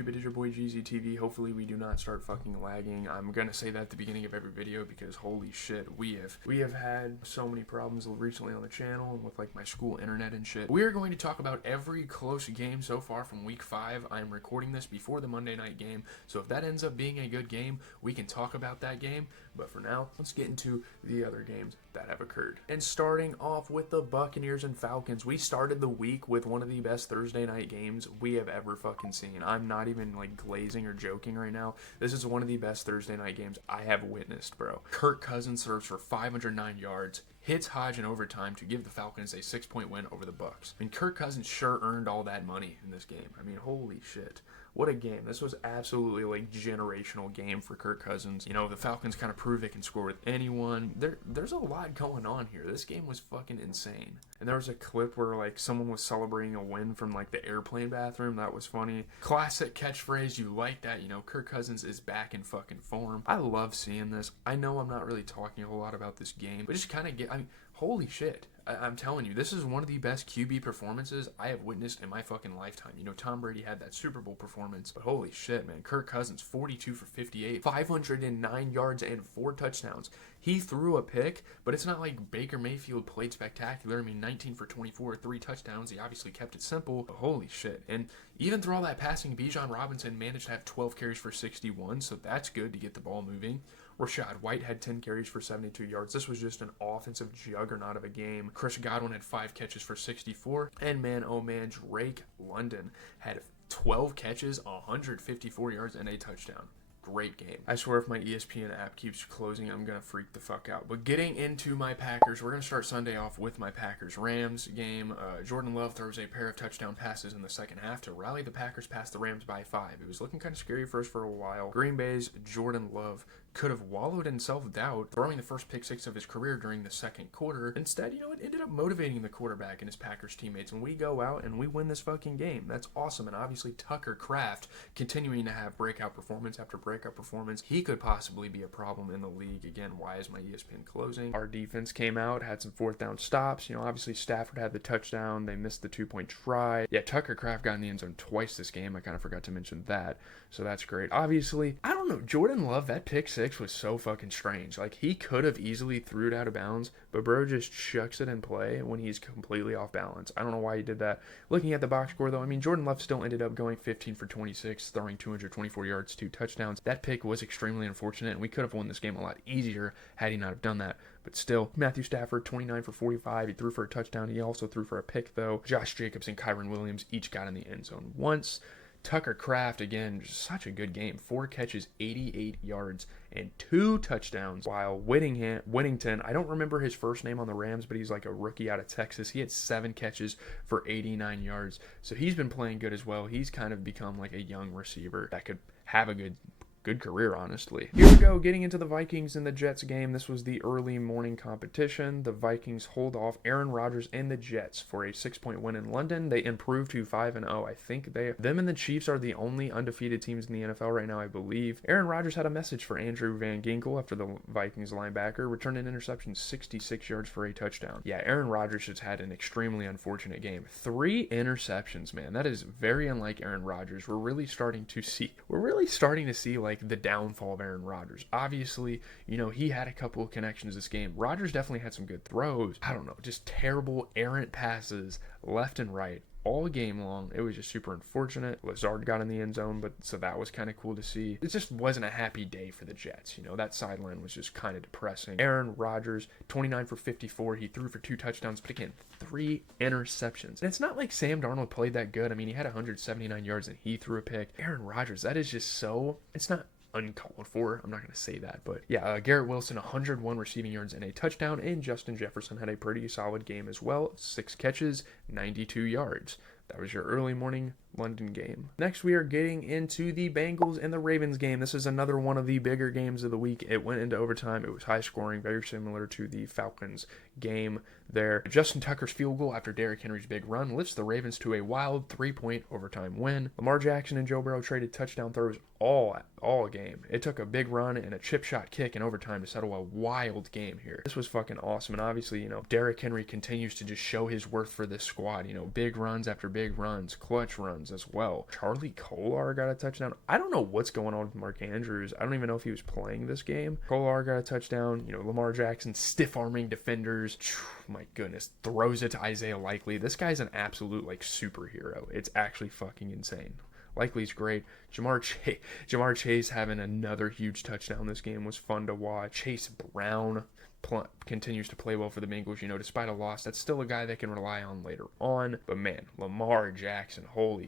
YouTube? It is your boy GZTV. Hopefully we do not start fucking lagging. I'm gonna say that at the beginning of every video because holy shit, we have had so many problems recently on the channel and with like my school internet and shit. We are going to talk about every close game so far from week 5. I am recording this before the Monday night game, so if that ends up being a good game, we can talk about that game. But for now, let's get into the other games that have occurred. And starting off with the Buccaneers and Falcons, we started the week with one of the best Thursday night games we have ever fucking seen. I'm not even like glazing or joking right now. This is one of the best Thursday night games I have witnessed, bro. Kirk Cousins serves for 509 yards, hits Hodge in overtime to give the Falcons a 6-point win over the Bucs. I mean, Kirk Cousins sure earned all that money in this game. I mean, holy shit. What a game. This was absolutely like generational game for Kirk Cousins. You know, the Falcons kind of prove they can score with anyone. There's a lot going on here. This game was fucking insane. And there was a clip where like someone was celebrating a win from like the airplane bathroom. That was funny. Classic catchphrase. You like that. You know, Kirk Cousins is back in fucking form. I love seeing this. I know I'm not really talking a whole lot about this game, but just kind of I mean, holy shit. I'm telling you, this is one of the best QB performances I have witnessed in my fucking lifetime. You know, Tom Brady had that Super Bowl performance, but holy shit, man. Kirk Cousins, 42 for 58, 509 yards and 4 touchdowns. He threw a pick, but it's not like Baker Mayfield played spectacular. I mean, 19 for 24, 3 touchdowns. He obviously kept it simple, but holy shit. And even through all that passing, Bijan Robinson managed to have 12 carries for 61, so that's good to get the ball moving. Rashad White had 10 carries for 72 yards. This was just an offensive juggernaut of a game. Chris Godwin had 5 catches for 64. And man, oh man, Drake London had 12 catches, 154 yards, and a touchdown. Great game. I swear if my ESPN app keeps closing, I'm gonna freak the fuck out. But getting into my Packers, we're gonna start Sunday off with my Packers-Rams game. Jordan Love throws a pair of touchdown passes in the second half to rally the Packers past the Rams by 5. It was looking kind of scary for us for a while. Green Bay's Jordan Love could have wallowed in self-doubt, throwing the first pick 6 of his career during the second quarter. Instead, you know, it ended up motivating the quarterback and his Packers teammates, and we go out and we win this fucking game. That's awesome. And obviously Tucker Kraft continuing to have breakout performance after breakout performance. He could possibly be a problem in the league. Again, why is my ESPN closing? Our defense came out, had some 4th down stops. You know, obviously Stafford had the touchdown. They missed the 2-point try. Yeah, Tucker Kraft got in the end zone twice this game. I kind of forgot to mention that. So that's great. Obviously, I don't know, Jordan Love, that pick 6 was so fucking strange. Like, he could have easily threw it out of bounds, but bro just chucks it in play when he's completely off balance. I don't know why he did that. Looking at the box score, though, I mean, Jordan Love still ended up going 15 for 26, throwing 224 yards, 2 touchdowns. That pick was extremely unfortunate, and we could have won this game a lot easier had he not have done that. But still, Matthew Stafford, 29 for 45. He threw for a touchdown. He also threw for a pick, though. Josh Jacobs and Kyron Williams each got in the end zone once. Tucker Kraft, again, just such a good game. 4 catches, 88 yards, and 2 touchdowns. While Whittington, I don't remember his first name on the Rams, but he's like a rookie out of Texas. He had 7 catches for 89 yards. So he's been playing good as well. He's kind of become like a young receiver that could have a good career, honestly. Here we go, getting into the Vikings and the Jets game. This was the early morning competition. The Vikings hold off Aaron Rodgers and the Jets for a 6-point win in London. They improved to 5-0. I think them and the Chiefs are the only undefeated teams in the NFL right now, I believe. Aaron Rodgers had a message for Andrew Van Ginkel after the Vikings linebacker returned an interception, 66 yards for a touchdown. Yeah, Aaron Rodgers has had an extremely unfortunate game. 3 interceptions, man. That is very unlike Aaron Rodgers. We're really starting to see like the downfall of Aaron Rodgers. Obviously, you know, he had a couple of connections this game. Rodgers definitely had some good throws. I don't know, just terrible errant passes left and right all game long. It was just super unfortunate. Lazard got in the end zone, but so that was kind of cool to see. It just wasn't a happy day for the Jets. You know, that sideline was just kind of depressing. Aaron Rodgers, 29 for 54. He threw for 2 touchdowns, but again, 3 interceptions. And it's not like Sam Darnold played that good. I mean, he had 179 yards and he threw a pick. Aaron Rodgers, that is just so, it's not uncalled for. I'm not going to say that, but yeah, Garrett Wilson, 101 receiving yards and a touchdown, and Justin Jefferson had a pretty solid game as well. 6 catches, 92 yards. That was your early morning London game. Next, we are getting into the Bengals and the Ravens game. This is another one of the bigger games of the week. It went into overtime. It was high scoring, very similar to the Falcons game there. Justin Tucker's field goal after Derrick Henry's big run lifts the Ravens to a wild 3-point overtime win. Lamar Jackson and Joe Burrow traded touchdown throws all game. It took a big run and a chip shot kick in overtime to settle a wild game here. This was fucking awesome. And obviously, you know, Derrick Henry continues to just show his worth for this squad. You know, big runs after big big runs, clutch runs as well. Charlie Kolar got a touchdown. I don't know what's going on with Mark Andrews. I don't even know if he was playing this game. Kolar got a touchdown. You know, Lamar Jackson stiff-arming defenders. My goodness, throws it to Isaiah Likely. This guy's an absolute, like, superhero. It's actually fucking insane. Likely's great. Jamar Chase having another huge touchdown this game was fun to watch. Chase Brown continues to play well for the Bengals, you know, despite a loss. That's still a guy they can rely on later on. But man, Lamar Jackson,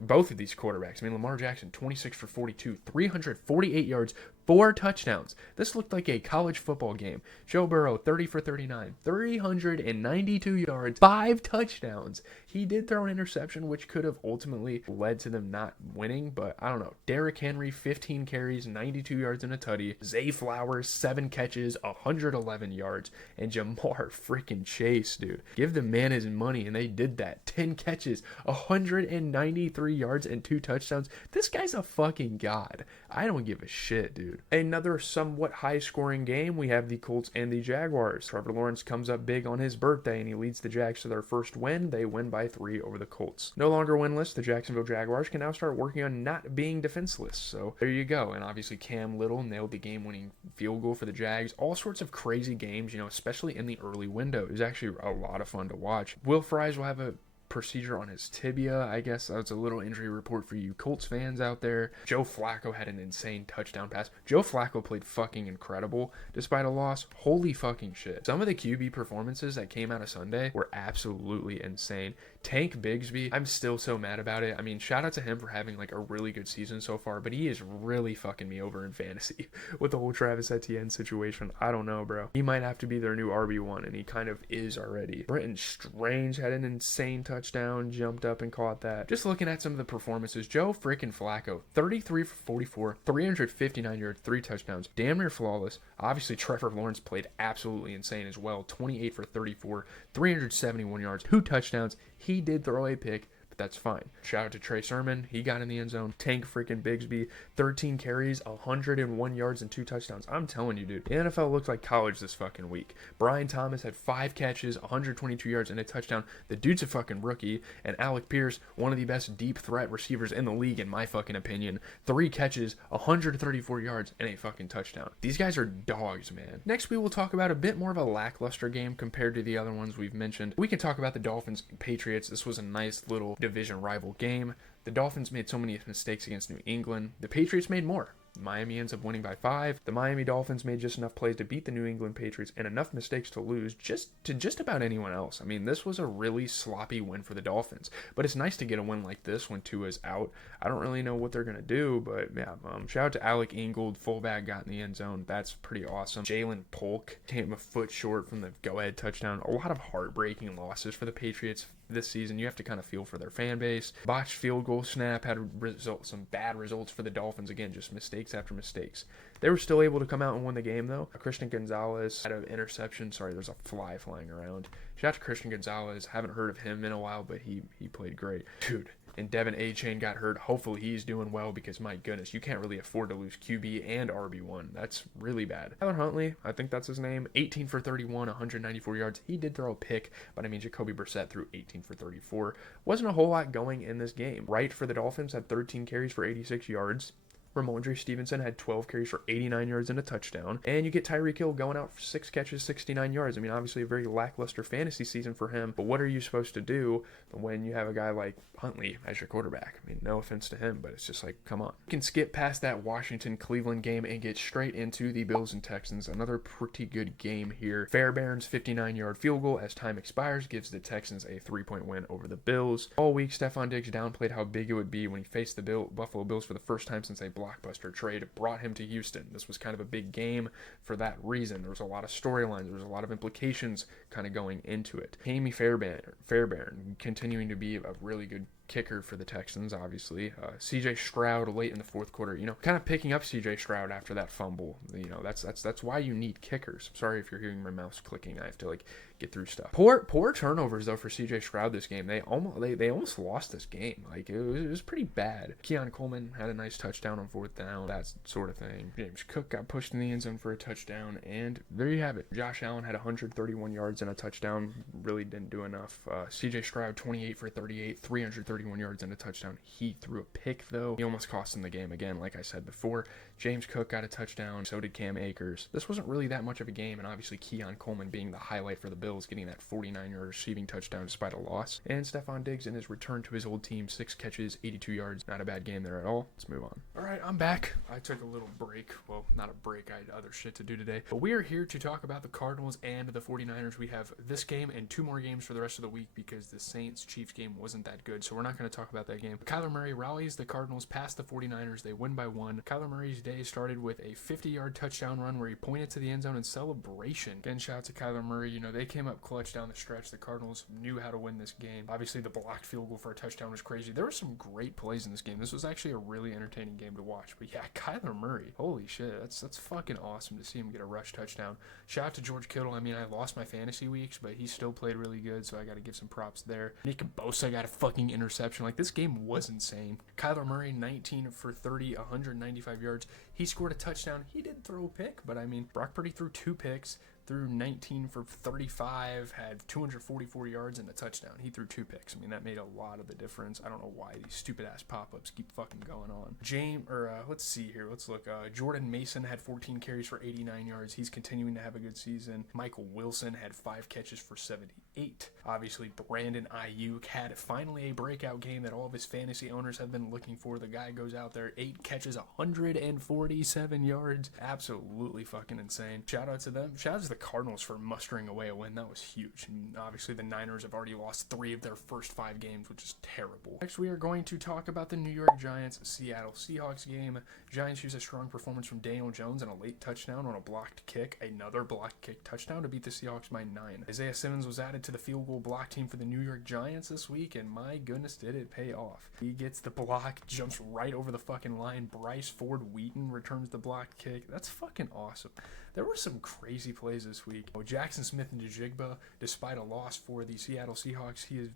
both of these quarterbacks. I mean, Lamar Jackson, 26 for 42, 348 yards, 4 touchdowns. This looked like a college football game. Joe Burrow, 30 for 39, 392 yards, 5 touchdowns. He did throw an interception, which could have ultimately led to them not winning, but I don't know. Derrick Henry, 15 carries, 92 yards and a tutty. Zay Flowers, 7 catches, 111 yards. And Jamar freaking Chase, dude. Give the man his money, and they did that. 10 catches, 193 yards, and 2 touchdowns. This guy's a fucking god. I don't give a shit, dude. Another somewhat high-scoring game. We have the Colts and the Jaguars. Trevor Lawrence comes up big on his birthday, and he leads the Jags to their first win. They win by 3 over the Colts. No longer winless, the Jacksonville Jaguars can now start working on not being defenseless. So there you go. And obviously Cam Little nailed the game-winning field goal for the Jags. All sorts of crazy games, you know, especially in the early window. It was actually a lot of fun to watch. Will Fries will have a procedure on his tibia. I guess that's a little injury report for you Colts fans out there. Joe Flacco had an insane touchdown pass. Joe Flacco played fucking incredible despite a loss. Holy fucking shit. Some of the QB performances that came out of Sunday were absolutely insane. Tank Bigsby, I'm still so mad about it. I mean, shout out to him for having like a really good season so far, but he is really fucking me over in fantasy with the whole Travis Etienne situation. I don't know, bro. He might have to be their new RB1, and he kind of is already. Brenton Strange had an insane touchdown, jumped up and caught that. Just looking at some of the performances, Joe freaking Flacco, 33 for 44, 359 yards, 3 touchdowns, damn near flawless. Obviously, Trevor Lawrence played absolutely insane as well, 28 for 34, 371 yards, 2 touchdowns. He did throw a pick, but that's fine. Shout out to Trey Sermon. He got in the end zone. Tank freaking Bigsby, 13 carries, 101 yards, and 2 touchdowns. I'm telling you, dude, the NFL looked like college this fucking week. Brian Thomas had 5 catches, 122 yards, and a touchdown. The dude's a fucking rookie. And Alec Pierce, one of the best deep threat receivers in the league, in my fucking opinion. 3 catches, 134 yards, and a fucking touchdown. These guys are dogs, man. Next, we will talk about a bit more of a lackluster game compared to the other ones we've mentioned. We can talk about the Dolphins and Patriots. This was a nice little division rival game. The Dolphins made so many mistakes against New England. The Patriots made more. Miami ends up winning by 5. The Miami Dolphins made just enough plays to beat the New England Patriots and enough mistakes to lose just about anyone else. I mean, this was a really sloppy win for the Dolphins. But it's nice to get a win like this when Tua's out. I don't really know what they're going to do, but yeah, shout out to Alec Ingold. Fullback got in the end zone. That's pretty awesome. Jalen Polk came a foot short from the go-ahead touchdown. A lot of heartbreaking losses for the Patriots this season. You have to kind of feel for their fan base. Botched field goal snap had some bad results for the Dolphins. Again, just mistakes after mistakes. They were still able to come out and win the game, though. Christian Gonzalez had an interception. Sorry, there's a fly flying around. Shout out to Christian Gonzalez. Haven't heard of him in a while, but he played great. Dude. And Devin A-Chain got hurt. Hopefully he's doing well because, my goodness, you can't really afford to lose QB and RB1. That's really bad. Tyler Huntley, I think that's his name, 18 for 31, 194 yards. He did throw a pick, but I mean, Jacoby Brissett threw 18 for 34. Wasn't a whole lot going in this game. Wright for the Dolphins had 13 carries for 86 yards. Ramondre Stevenson had 12 carries for 89 yards and a touchdown. And you get Tyreek Hill going out for 6 catches, 69 yards. I mean, obviously a very lackluster fantasy season for him. But what are you supposed to do when you have a guy like Huntley as your quarterback? I mean, no offense to him, but it's just like, come on. You can skip past that Washington-Cleveland game and get straight into the Bills and Texans. Another pretty good game here. Fairbairn's 59-yard field goal as time expires gives the Texans a 3-point win over the Bills. All week, Stephon Diggs downplayed how big it would be when he faced the Buffalo Bills for the first time since a blockbuster trade brought him to Houston. This was kind of a big game for that reason. There was a lot of storylines. There was a lot of implications kind of going into it. Hammy Fairbairn continuing to be a really good kicker for the Texans, obviously. CJ Stroud late in the fourth quarter, you know, kind of picking up CJ Stroud after that fumble. You know, that's why you need kickers. I'm sorry if you're hearing my mouse clicking. I have to get through stuff. Poor turnovers though for CJ Stroud this game. They almost lost this game. Like it was pretty bad. Keon Coleman had a nice touchdown on 4th down, that sort of thing. James Cook got pushed in the end zone for a touchdown, and there you have it. Josh Allen had 131 yards and a touchdown. Really didn't do enough. CJ Stroud 28 for 38, 330 31 yards and a touchdown. He threw a pick, though. He almost cost him the game again, like I said before. James Cook got a touchdown. So did Cam Akers. This wasn't really that much of a game, and obviously Keon Coleman being the highlight for the Bills, getting that 49-yard receiving touchdown despite a loss. And Stephon Diggs in his return to his old team, 6 catches, 82 yards. Not a bad game there at all. Let's move on. All right, I'm back. I took a little break. Well, not a break. I had other shit to do today. But we are here to talk about the Cardinals and the 49ers. We have this game and 2 more games for the rest of the week because the Saints-Chiefs game wasn't that good, so we're not going to talk about that game. Kyler Murray rallies the Cardinals past the 49ers. They win by 1. Kyler Murray's day started with a 50-yard touchdown run where he pointed to the end zone in celebration. Again, shout out to Kyler Murray. You know, they came up clutch down the stretch. The Cardinals knew how to win this game. Obviously, the blocked field goal for a touchdown was crazy. There were some great plays in this game. This was actually a really entertaining game to watch. But yeah, Kyler Murray, holy shit, that's fucking awesome to see him get a rush touchdown. Shout out to George Kittle. I mean, I lost my fantasy weeks, but he still played really good, so I got to give some props there. Nick Bosa got a fucking interception. Like, this game was insane. Kyler Murray, 19 for 30, 195 yards. He scored a touchdown. He did throw a pick, but I mean, Brock Purdy threw 2 picks. Threw 19 for 35, had 244 yards and a touchdown. He threw 2 picks. I mean, that made a lot of the difference. I don't know why these stupid-ass pop-ups keep fucking going on. Let's see here. Let's look. Jordan Mason had 14 carries for 89 yards. He's continuing to have a good season. Michael Wilson had 5 catches for 78. Obviously, Brandon Ayuk had finally a breakout game that all of his fantasy owners have been looking for. The guy goes out there, 8 catches, 147 yards. Absolutely fucking insane. Shout out to them. Shout out to the Cardinals for mustering away a win. That was huge. And obviously the Niners have already lost 3 of their first 5 games, which is terrible. Next, we are going to talk about the New York Giants Seattle Seahawks game. Giants use a strong performance from Daniel Jones and a late touchdown on a blocked kick. Another blocked kick touchdown to beat the Seahawks by 9. Isaiah Simmons was added to the field goal block team for the New York Giants this week, and my goodness, did it pay off. He gets the block, jumps right over the fucking line. Bryce Ford Wheaton returns the blocked kick. That's fucking awesome. There were some crazy plays this week. Jackson Smith and Njigba, despite a loss for the Seattle Seahawks, he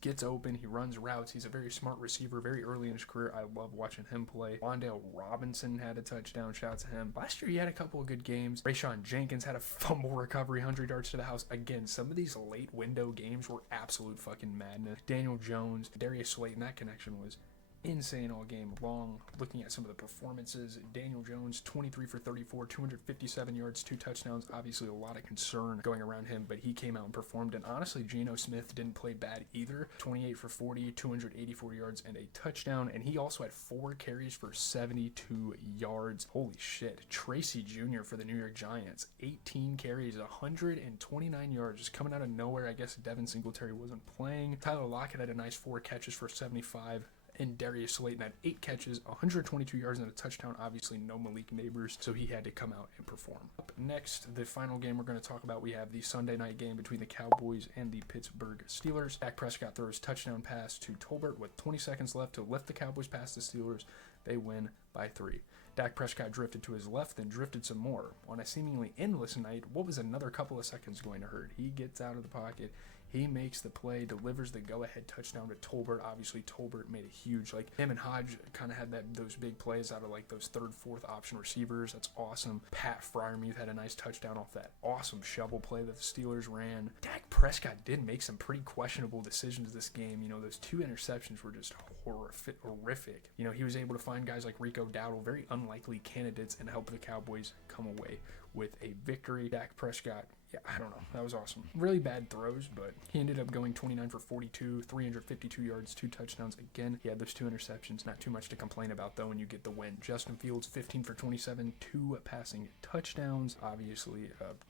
gets open, he runs routes, he's a very smart receiver, very early in his career. I love watching him play. Wan'Dale Robinson had a touchdown, shout out to him. Last year he had a couple of good games. Rayshawn Jenkins had a fumble recovery, 100 yards to the house. Again, some of these late window games were absolute fucking madness. Daniel Jones, Darius Slayton, that connection was insane all game long. Looking at some of the performances, Daniel Jones, 23 for 34, 257 yards, 2 touchdowns. Obviously a lot of concern going around him, but he came out and performed. And honestly, Geno Smith didn't play bad either. 28 for 40, 284 yards and a touchdown. And he also had 4 carries for 72 yards. Holy shit. Tracy Jr. for the New York Giants, 18 carries, 129 yards, just coming out of nowhere. I guess Devin Singletary wasn't playing. Tyler Lockett had a nice 4 catches for 75. And Darius Slayton had 8 catches, 122 yards and a touchdown. Obviously no Malik Neighbors, so he had to come out and perform. Up next, the final game we're going to talk about, we have the Sunday night game between the Cowboys and the Pittsburgh Steelers. Dak Prescott throws touchdown pass to Tolbert with 20 seconds left to lift the Cowboys past the Steelers. They win by 3. Dak Prescott drifted to his left, then drifted some more. On a seemingly endless night, what was another couple of seconds going to hurt? He gets out of the pocket. He makes the play, delivers the go-ahead touchdown to Tolbert. Obviously, Tolbert made a huge, like, him and Hodge kind of had those big plays out of, like, those 3rd, 4th option receivers. That's awesome. Pat Freiermuth had a nice touchdown off that awesome shovel play that the Steelers ran. Dak Prescott did make some pretty questionable decisions this game. You know, those 2 interceptions were just horrific. You know, he was able to find guys like Rico Dowdle, very unlikely candidates, and help the Cowboys come away with a victory. Dak Prescott, yeah, I don't know. That was awesome. Really bad throws, but he ended up going 29 for 42, 352 yards, 2 touchdowns. Again, he had those 2 interceptions. Not too much to complain about, though, when you get the win. Justin Fields, 15 for 27, 2 passing touchdowns. Obviously,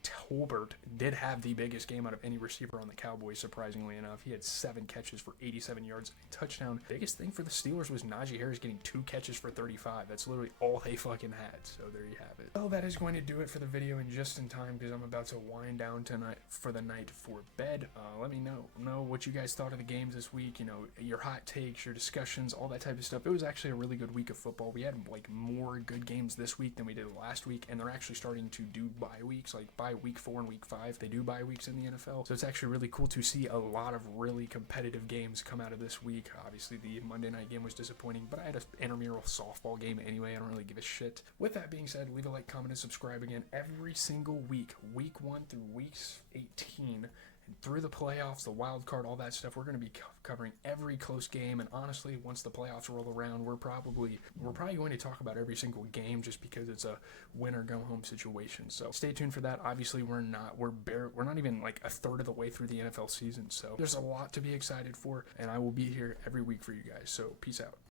Tolbert did have the biggest game out of any receiver on the Cowboys, surprisingly enough. He had 7 catches for 87 yards, a touchdown. Biggest thing for the Steelers was Najee Harris getting 2 catches for 35. That's literally all they fucking had, so there you have it. Well, that is going to do it for the video, and just in time, because I'm about to wind down tonight for the night for bed. Let me know what you guys thought of the games this week. You know, your hot takes, your discussions, all that type of stuff. It was actually a really good week of football. We had like more good games this week than we did last week, and they're actually starting to do bye weeks, like by week 4 and week 5. They do bye weeks in the NFL, so it's actually really cool to see a lot of really competitive games come out of this week. Obviously, the Monday night game was disappointing, but I had an intramural softball game anyway. I don't really give a shit. With that being said, leave a like, comment, and subscribe again every single week, week 1 through week 18, and through the playoffs, the wild card, all that stuff. We're going to be covering every close game, and honestly, once the playoffs roll around, we're probably going to talk about every single game just because it's a win or go home situation. So stay tuned for that. Obviously, we're not even like a third of the way through the NFL season, so there's a lot to be excited for, and I will be here every week for you guys. So peace out.